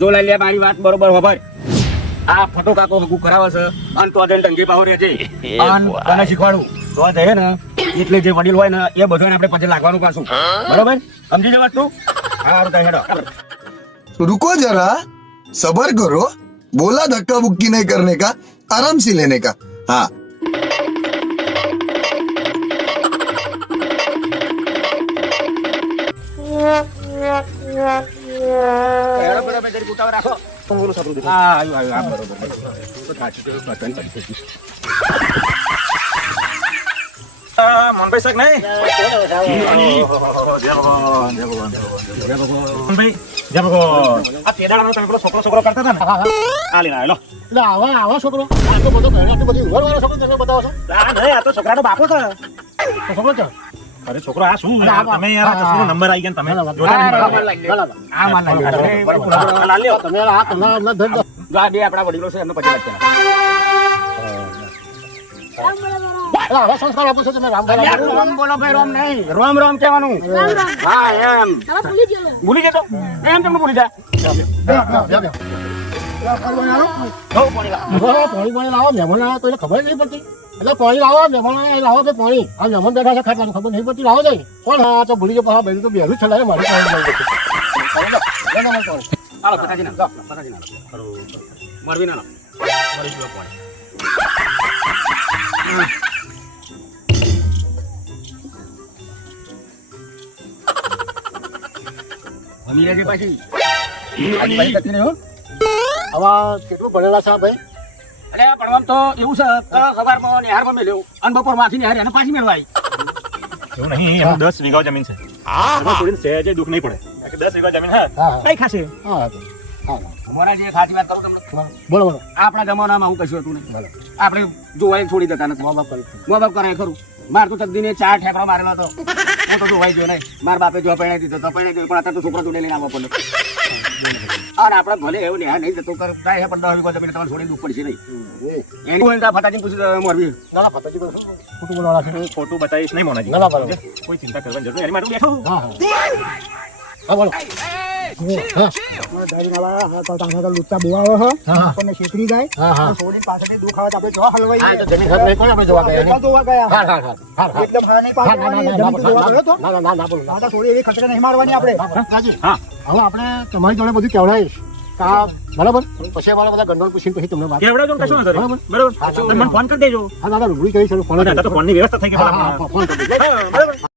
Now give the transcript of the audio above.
જો લાલિયા મારી વાત બરોબર ખબર આ ફટો કાકો હગું કરાવે છે અને તો જઈને ટંકી પાહો રહે છે અને તને શીખવાડું તો જઈએ ને એટલે જે વડીલ હોય ને એ બધું આપણે પછી લાગવાનું પાછું બરોબર સમજી જવાત તું સારું તો હેડો रुको जरा सबर करो बोला धक्का बुक्की नहीं करने का आराम से लेने का हाँ હેડો બરાબર જરી ઉતાવળ રાખો બોલું સપરું દીધું હા આવ્યું આ બરોબર તો સાચું તો પસંદ કરી છે મોહનભાઈ શાક નહીં મોહનભાઈ જય ભગવાન આ તેડાળાનો તમે પેલો છોકરો કરતા હતા ને આ લઈને આવેલો એટલે આવા છોકરો આટલો બધો ઘરે આટલી બધી ઉંમરવાળો છોકરો તમે બતાવો છો આ નહીં આ તો છોકરાનો બાપો છે તો છોકરો છે અરે છોકરો આ શું તમે યાર આ ચશ્માનો નંબર આવી ગયા ને તમે આ માન લાલ્યો તમે આ કના હમણાં ધર દો જો આ બે આપણા વડીલો છે એમને પછી વાત એટલે આવા સંસ્કાર આપો છો તમે રામ રોમ બોલો ભાઈ રોમ નહીં રોમ રોમ કહેવાનું હા એમ ભૂલી જતો એમ તમને ભૂલી જાય પાણી લાવો મહેમાન લાવો તો એને ખબર નહીં પડતી એટલે પાણી લાવો મહેમાન લાવો તો પાણી આ મહેમાન બેઠા છે ખાટલાનું ખબર નહીં પડતી લાવો જાય કોણ હા તો ભૂલી ગયો બેઠું તો બેરું છલાય મારું હાલો પતાજી ના મરવી ના મરી ગયો પાણી અમીરે જે પાછી આજી તકતી નહીં હો આવા કેટલું ભણેલા છે ભાઈ અરે આ ભણવામાં તો એવું છે કે સવારમાં નિહારમાં મેલ્યો અને બપોર માંથી નિહારી અને પાછી મેળવાય એવું નહીં એમ 10 વીઘા જમીન છે એમાં થોડી સહેજે દુઃખ નહીં પડે 10 વીઘા જમીન હા કઈ ખાશે હા હા અમારા જે સાચી વાત કરું તમને બોલો બોલો આપણા જમાનામાં હું કશું હતું નહીં આપણે જોવાય છોડી દેતા નથી મા બાપ કરે ખરું માર તો તકદીને 4 ઠેકડો મારેલો હતો હું તો જોવાઈ ગયો નહીં મારા બાપે જો પરણાવી દીધો તો પરણાવી દીધો પણ અત્યારે તો છોકરો જોડે લઈને આવવા પડે અને આપણે ભલે એવું નિહાર નહીં જતો કરતા હે પણ 10 વીઘા જમીન તમારે છોડી દુઃખ પડશે નહીં એની હોય ફટાજી પૂછી મોરબી ના ના ફટાજી બોલો ખોટું બોલવાના છે હું ખોટું બતાવીશ નહીં મોનાજી ના ના બરાબર કોઈ ચિંતા કરવાની જરૂર નથી મારું બેઠો હા હા બોલો આપણને છેતરી જાય છોડી પાછળથી દુઃખ આવે તો આપણે જો હલવાઈ હા તો જમીન ખત નહીં કોણ આપણે જોવા ગયા જોવા ગયા હા હા હા હા એકદમ હા નહીં પાડવાની જમીન જોવા ગયો તો ના ના ના બોલો આ તો છોડી એવી ખતરા નહીં મારવાની આપણે રાજી હા હવે આપણે તમારી જોડે બધું કહેવડાવીશ બરાબર પછી અમારા બધા ગંડોળ પૂછીને પછી તમને વાત કેવડા જો કશું ના કરે બરાબર તમે મને ફોન કરી દેજો હા દાદા રૂબરૂ કહી છે ફોન તો ફોનની વ્યવસ્થા થઈ ગઈ ફોન કરી દેજો બરાબર